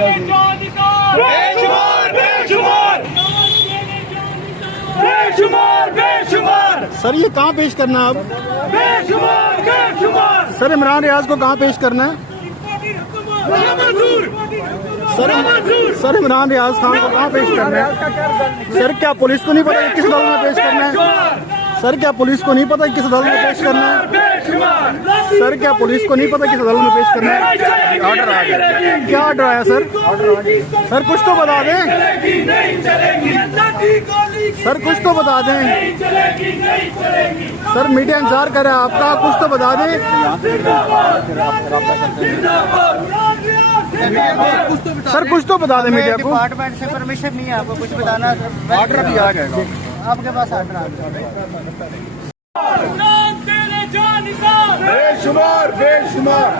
बेशुमार बेशुमार बेशुमार बेशुमार। सर ये कहाँ पेश करना है अब? बेशुमार बेशुमार। सर इमरान रियाज को कहाँ पेश करना है? सर इमरान रियाज खान को कहाँ पेश करना है? सर क्या पुलिस को नहीं पता कि किस दल में पेश करना है? सर क्या पुलिस को नहीं पता कि किस दल में पेश करना है? सर क्या पुलिस को नहीं पता किस दल में पेश करना है? ऑर्डर आ गया। क्या ऑर्डर आया सर? सर कुछ तो बता दें। सर कुछ तो बता दें। सर मीडिया इंतजार कर रहा है आपका, कुछ तो बता दें। सर कुछ तो बता दें मीडिया को। डिपार्टमेंट से परमिशन नहीं है आपको कुछ बताना। ऑर्डर भी आ गया आपके पास ऑर्डर आ गया। बेशुमार बेशुमार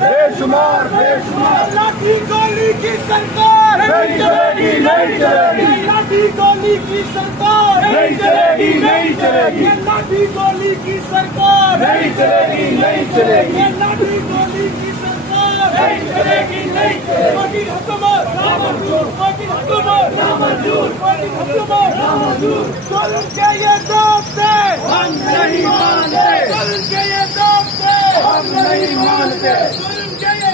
बेशुमार बेशुमार। लाठी गोली की सरकार नहीं चलेगी, नहीं चलेगी, लाठी गोली की सरकार नहीं चलेगी, नहीं चलेगी, लाठी गोली की सरकार नहीं चलेगी, नहीं चलेगी, लाठी गोली की सरकार नहीं चलेगी, नहीं चलेगी। मोदी हुकूमत नामंजूर, मोदी हुकूमत नामंजूर, मोदी हुकूमत नामंजूर। जुल्म के ये दौर से हम नहीं मानते, जुल्म के ये दौर से हम नहीं मानते, जुल्म के ये